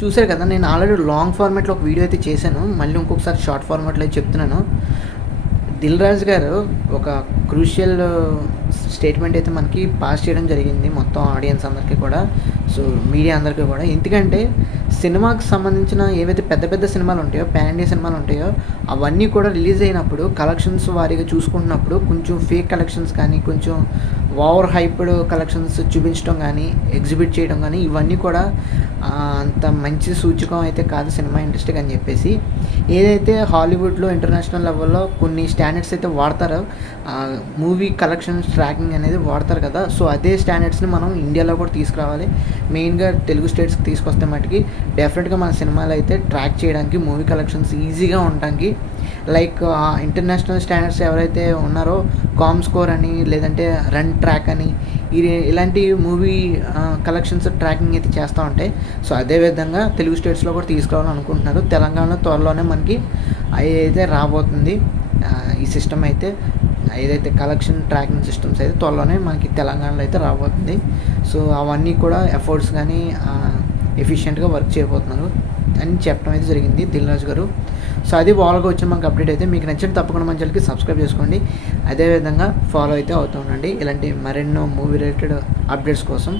చూసారు కదా, నేను ఆల్రెడీ లాంగ్ ఫార్మాట్లో ఒక వీడియో అయితే చేశాను. మళ్ళీ ఇంకొకసారి షార్ట్ ఫార్మాట్లో అయితే చెప్తున్నాను. దిల్ రాజు గారు ఒక క్రూషియల్ స్టేట్మెంట్ అయితే మనకి పాస్ చేయడం జరిగింది మొత్తం ఆడియన్స్ అందరికీ కూడా, సో మీడియా అందరికీ కూడా. ఎందుకంటే సినిమాకి సంబంధించిన ఏవైతే పెద్ద పెద్ద సినిమాలు ఉంటాయో, పాన్ ఇండియా సినిమాలు ఉంటాయో, అవన్నీ కూడా రిలీజ్ అయినప్పుడు కలెక్షన్స్ వారీగా చూసుకుంటున్నప్పుడు కొంచెం ఫేక్ కలెక్షన్స్ కానీ, కొంచెం ఓవర్ హైప్డ్ కలెక్షన్స్ చూపించడం కానీ, ఎగ్జిబిట్ చేయడం కానీ, ఇవన్నీ కూడా అంత మంచి సూచకం అయితే కాదు సినిమా ఇండస్ట్రీకి అని చెప్పేసి, ఏదైతే హాలీవుడ్లో ఇంటర్నేషనల్ లెవెల్లో కొన్ని స్టాండర్డ్స్ అయితే వాడతారో, మూవీ కలెక్షన్స్ ట్రాకింగ్ అనేది వాడతారు కదా, సో అదే స్టాండర్డ్స్ని మనం ఇండియాలో కూడా తీసుకురావాలి. మెయిన్గా తెలుగు స్టేట్స్కి తీసుకొస్తే మటుకి డెఫినెట్గా మన సినిమాలు అయితే ట్రాక్ చేయడానికి, మూవీ కలెక్షన్స్ ఈజీగా ఉండడానికి, లైక్ ఇంటర్నేషనల్ స్టాండర్డ్స్ ఎవరైతే ఉన్నారో కామ్ స్కోర్ అని, లేదంటే రన్ ట్రాక్ అని, ఇలాంటి మూవీ కలెక్షన్స్ ట్రాకింగ్ అయితే చేస్తూ ఉంటాయి. సో అదేవిధంగా తెలుగు స్టేట్స్లో కూడా తీసుకురావాలని అనుకుంటున్నారు. తెలంగాణలో త్వరలోనే మనకి అయితే రాబోతుంది ఈ సిస్టమ్ అయితే, ఏదైతే కలెక్షన్ ట్రాకింగ్ సిస్టమ్స్ అయితే త్వరలోనే మనకి తెలంగాణలో అయితే రాబోతుంది. సో అవన్నీ కూడా ఎఫర్ట్స్ కానీ ఎఫిషియెంట్గా వర్క్ చేయబోతున్నారు అని చెప్పడం అయితే జరిగింది దిల్ రాజు గారు. సో అది వాళ్ళకి వచ్చిన మనకు అప్డేట్ అయితే. మీకు నచ్చిన తప్పకుండా మన ఛానల్కి సబ్స్క్రైబ్ చేసుకోండి, అదేవిధంగా ఫాలో అయితే అవుతూ ఉండండి ఇలాంటి మరెన్నో మూవీ రిలేటెడ్ అప్డేట్స్ కోసం.